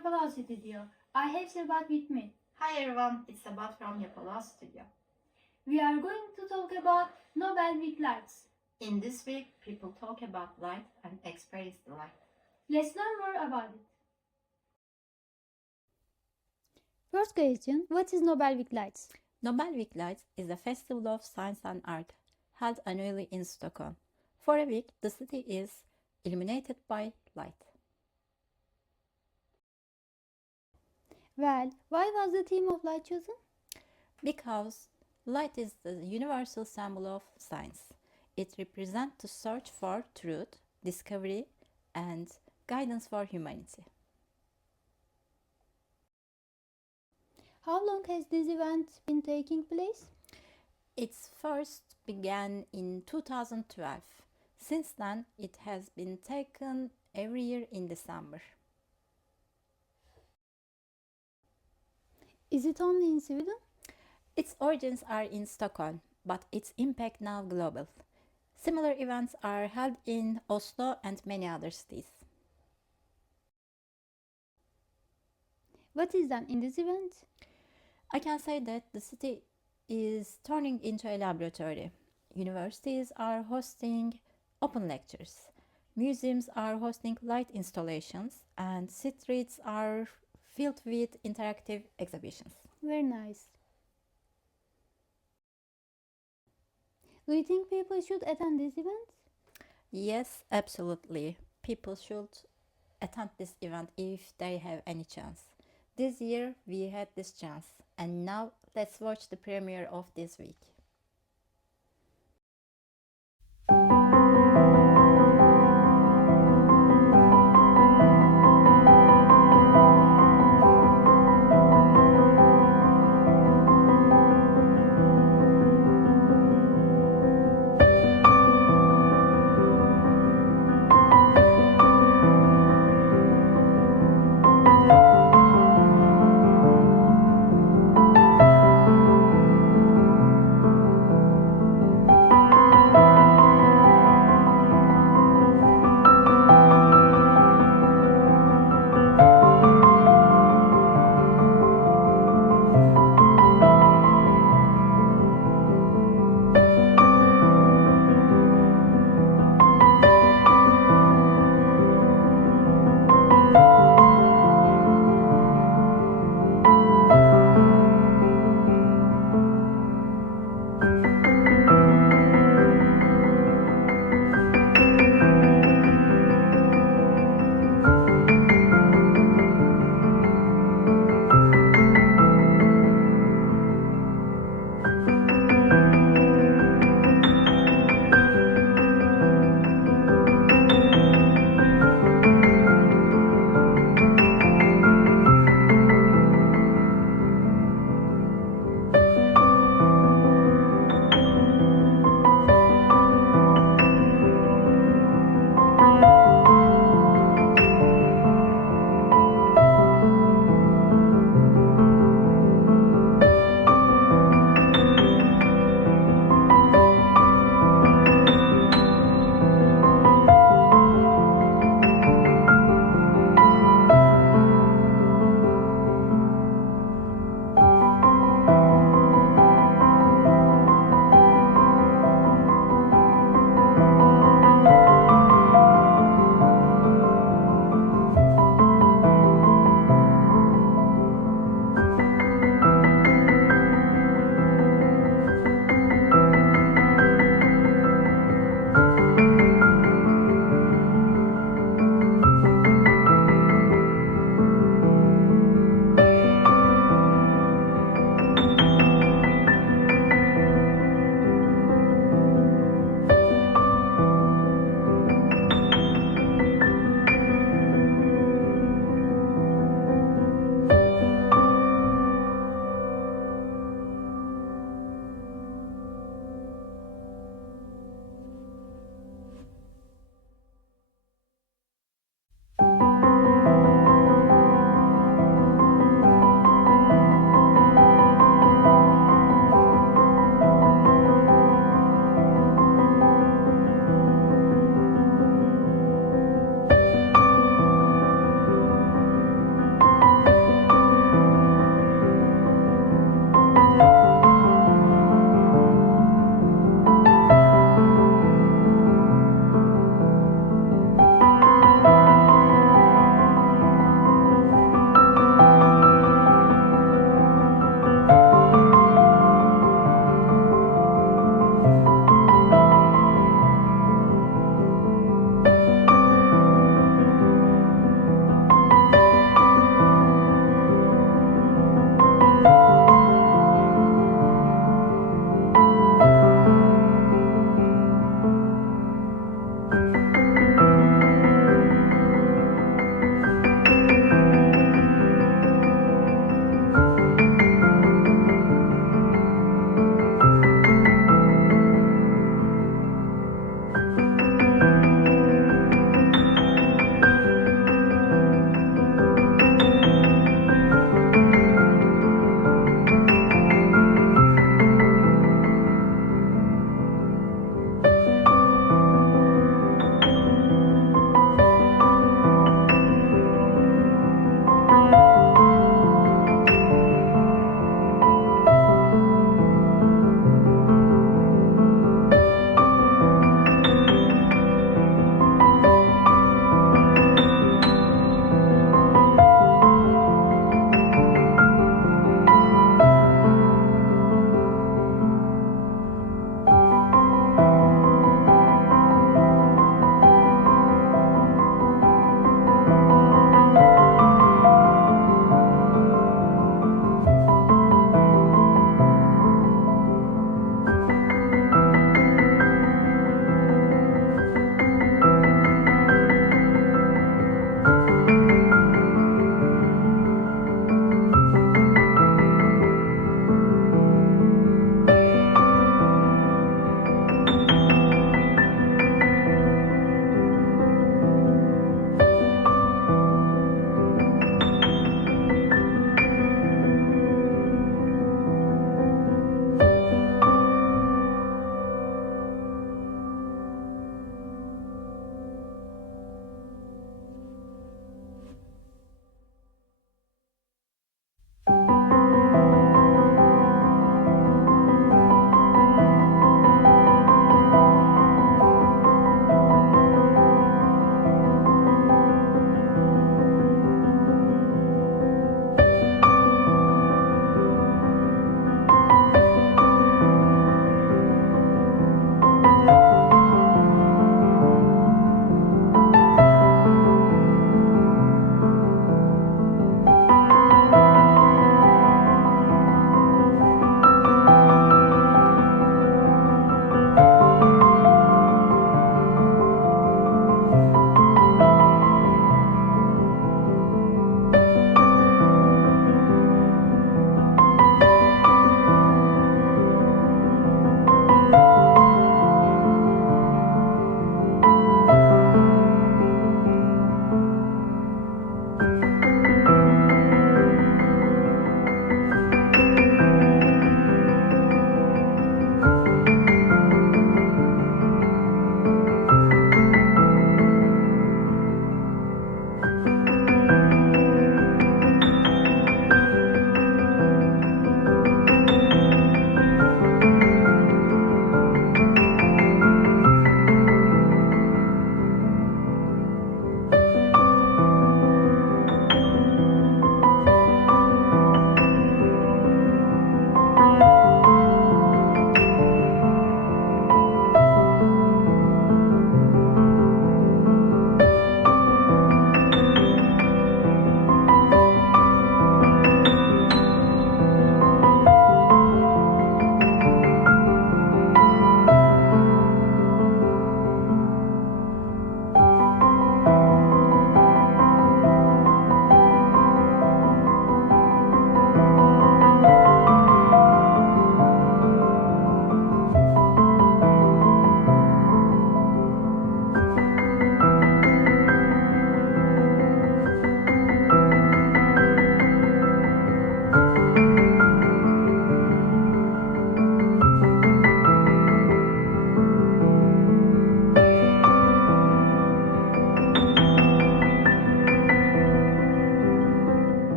Yapalaz Studio. I have Sabat with me. Hi everyone, it's Sabat from Yapalaz Studio. We are going to talk about Nobel Week Lights. In this week, people talk about light and experience the light. Let's learn more about it. First question, what is Nobel Week Lights? Nobel Week Lights is a festival of science and art held annually in Stockholm. For a week, the city is illuminated by light. Well, why was the theme of light chosen? Because light is the universal symbol of science. It represents the search for truth, discovery, and guidance for humanity. How long has this event been taking place? It first began in 2012. Since then, it has been taken every year in December. Is it only in Sweden? Its origins are in Stockholm, but its impact now global. Similar events are held in Oslo and many other cities. What is done in this event? I can say that the city is turning into a laboratory. Universities are hosting open lectures. Museums are hosting light installations, and streets are filled with interactive exhibitions. Very nice. Do you think people should attend this event? Yes, absolutely. People should attend this event if they have any chance. This year we had this chance, and now let's watch the premiere of this week.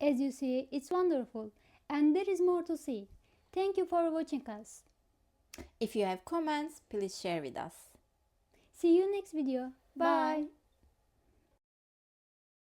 As you see, it's wonderful and there is more to see. Thank you for watching us. If you have comments, please share with us. See you next video. Bye. Bye.